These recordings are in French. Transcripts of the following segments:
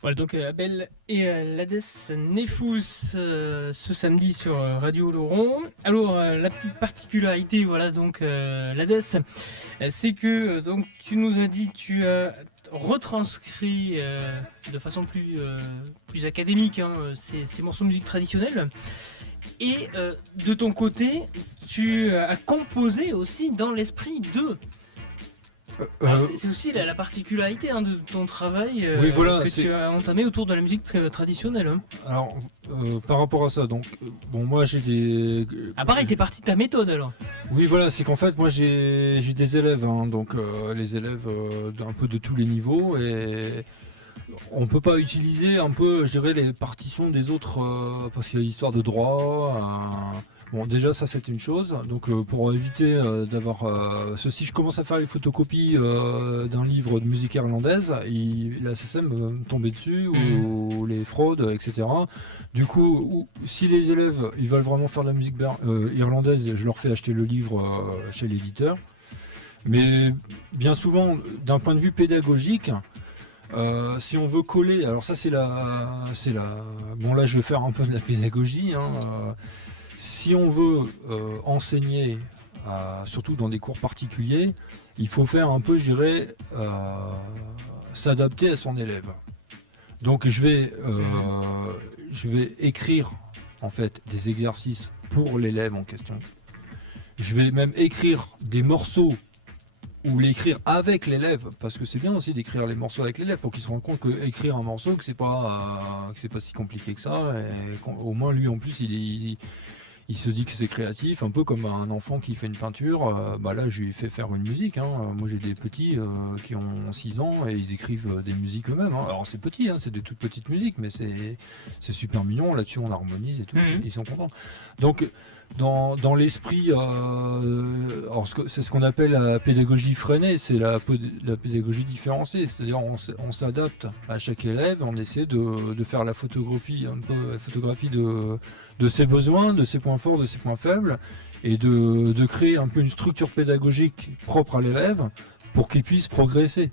Voilà, donc Abel et l'Hadès Nefous ce samedi sur Radio Laurent. Alors, la petite particularité, voilà, donc l'Hadès, c'est que donc tu nous as dit, tu as retranscrit de façon plus académique hein, ces morceaux de musique traditionnelle. Et de ton côté, tu as composé aussi dans l'esprit d'eux. Alors c'est aussi la particularité hein, de ton travail oui, voilà, que tu as entamé autour de la musique traditionnelle. Hein. Alors, par rapport à ça, donc, bon, moi j'ai des. Ah pareil, t'es parti de ta méthode alors. Oui, voilà, c'est qu'en fait, moi j'ai des élèves, hein, donc les élèves d'un peu de tous les niveaux, et on peut pas utiliser un peu, je dirais, les partitions des autres, parce qu'il y a l'histoire de droit. Bon, déjà, ça c'est une chose. Donc, pour éviter d'avoir ceci, je commence à faire les photocopies d'un livre de musique irlandaise. La SSM va me tomber dessus, ou les fraudes, etc. Du coup, si les élèves ils veulent vraiment faire de la musique irlandaise, je leur fais acheter le livre chez l'éditeur. Mais bien souvent, d'un point de vue pédagogique, si on veut coller, alors ça bon là je vais faire un peu de la pédagogie. Hein, si on veut enseigner, surtout dans des cours particuliers, il faut faire un peu, je dirais, s'adapter à son élève. Donc je vais écrire en fait des exercices pour l'élève en question. Je vais même écrire des morceaux ou l'écrire avec l'élève, parce que c'est bien aussi d'écrire les morceaux avec l'élève pour qu'il se rende compte qu'écrire un morceau, que c'est pas si compliqué que ça, et au moins lui en plus il se dit que c'est créatif, un peu comme un enfant qui fait une peinture. Bah là je lui ai fait faire une musique, hein. Moi j'ai des petits qui ont 6 ans et ils écrivent des musiques eux-mêmes, hein. Alors c'est petit, hein, c'est des toutes petites musiques, mais c'est super mignon, là-dessus on harmonise et tout, ils sont contents. Donc dans l'esprit, c'est ce qu'on appelle la pédagogie freinée, c'est la pédagogie différenciée, c'est-à-dire on s'adapte à chaque élève, on essaie de faire la photographie, un peu la photographie de ses besoins, de ses points forts, de ses points faibles, et de créer un peu une structure pédagogique propre à l'élève pour qu'il puisse progresser.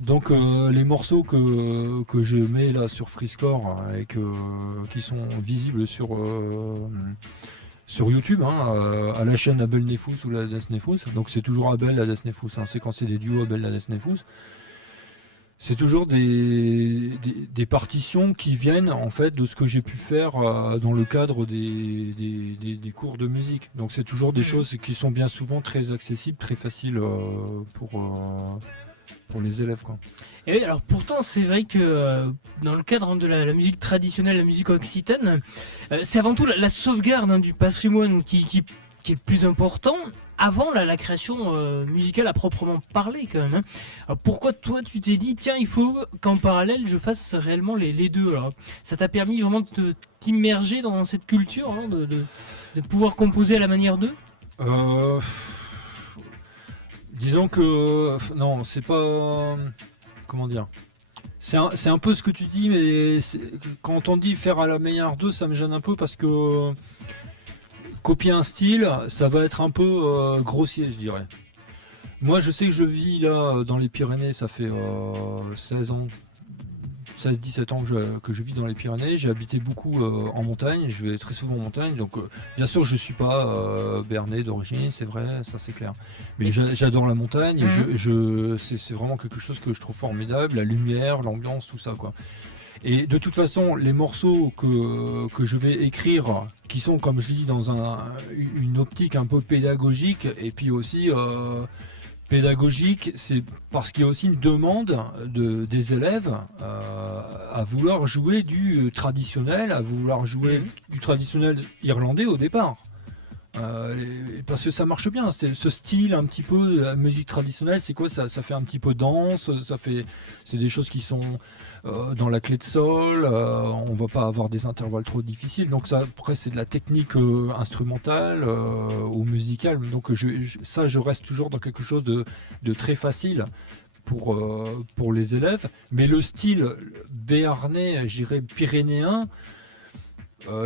Donc les morceaux que je mets là sur Freescore et qui sont visibles sur YouTube, hein, à la chaîne Abel Nefous ou la Des Nefous. Donc c'est toujours Abel la Des Nefous, hein. C'est quand c'est des duos Abel la Des Nefous. C'est toujours des partitions qui viennent en fait de ce que j'ai pu faire dans le cadre des cours de musique. Donc c'est toujours des choses qui sont bien souvent très accessibles, très faciles pour les élèves, quoi. Et oui, alors pourtant c'est vrai que dans le cadre de la musique traditionnelle, la musique occitane, c'est avant tout la sauvegarde hein, du patrimoine qui est le plus important avant la création musicale à proprement parler quand même. Hein. Alors, pourquoi toi tu t'es dit tiens il faut qu'en parallèle je fasse réellement les deux. Alors, ça t'a permis vraiment de t'immerger dans cette culture, hein, de pouvoir composer à la manière d'eux. Disons que non, c'est pas, comment dire. C'est un peu ce que tu dis, mais quand on dit faire à la manière d'eux, ça me gêne un peu parce que copier un style, ça va être un peu grossier, je dirais. Moi, je sais que je vis là dans les Pyrénées, ça fait 16 ans, 16-17 ans que je vis dans les Pyrénées. J'ai habité beaucoup en montagne, je vais très souvent en montagne, donc bien sûr je ne suis pas berné d'origine, c'est vrai, ça c'est clair. Mais j'adore la montagne, et c'est vraiment quelque chose que je trouve formidable, la lumière, l'ambiance, tout ça, quoi. Et de toute façon, les morceaux que je vais écrire, qui sont, comme je dis, dans une optique un peu pédagogique, et puis aussi pédagogique, c'est parce qu'il y a aussi une demande des élèves à vouloir jouer du traditionnel, à vouloir jouer du traditionnel irlandais au départ. Parce que ça marche bien, ce style un petit peu de la musique traditionnelle, c'est quoi ça fait un petit peu danse, c'est des choses qui sont dans la clé de sol, on va pas avoir des intervalles trop difficiles, donc ça après c'est de la technique instrumentale ou musicale, donc je reste toujours dans quelque chose de très facile pour les élèves, mais le style béarnais, je dirais pyrénéen,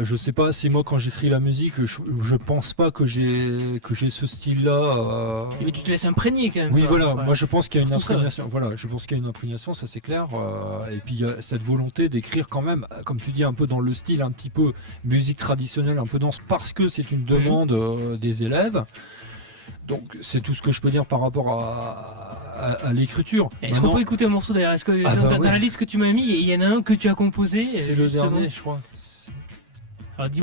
Je sais pas si moi quand j'écris la musique, je pense pas que j'ai ce style-là. Mais tu te laisses imprégner quand même. Oui, quoi. voilà. Moi je pense qu'il y a une Surtout ça, imprégnation. Voilà, je pense qu'il y a une imprégnation, ça c'est clair. Et puis il y a cette volonté d'écrire quand même, comme tu dis, un peu dans le style, un petit peu musique traditionnelle, un peu danse, parce que c'est une demande des élèves. Donc c'est tout ce que je peux dire par rapport à l'écriture. Est-ce qu'on peut écouter un morceau d'ailleurs? Est-ce que dans ouais. la liste que tu m'as mis, il y en a un que tu as composé C'est le justement dernier, je crois.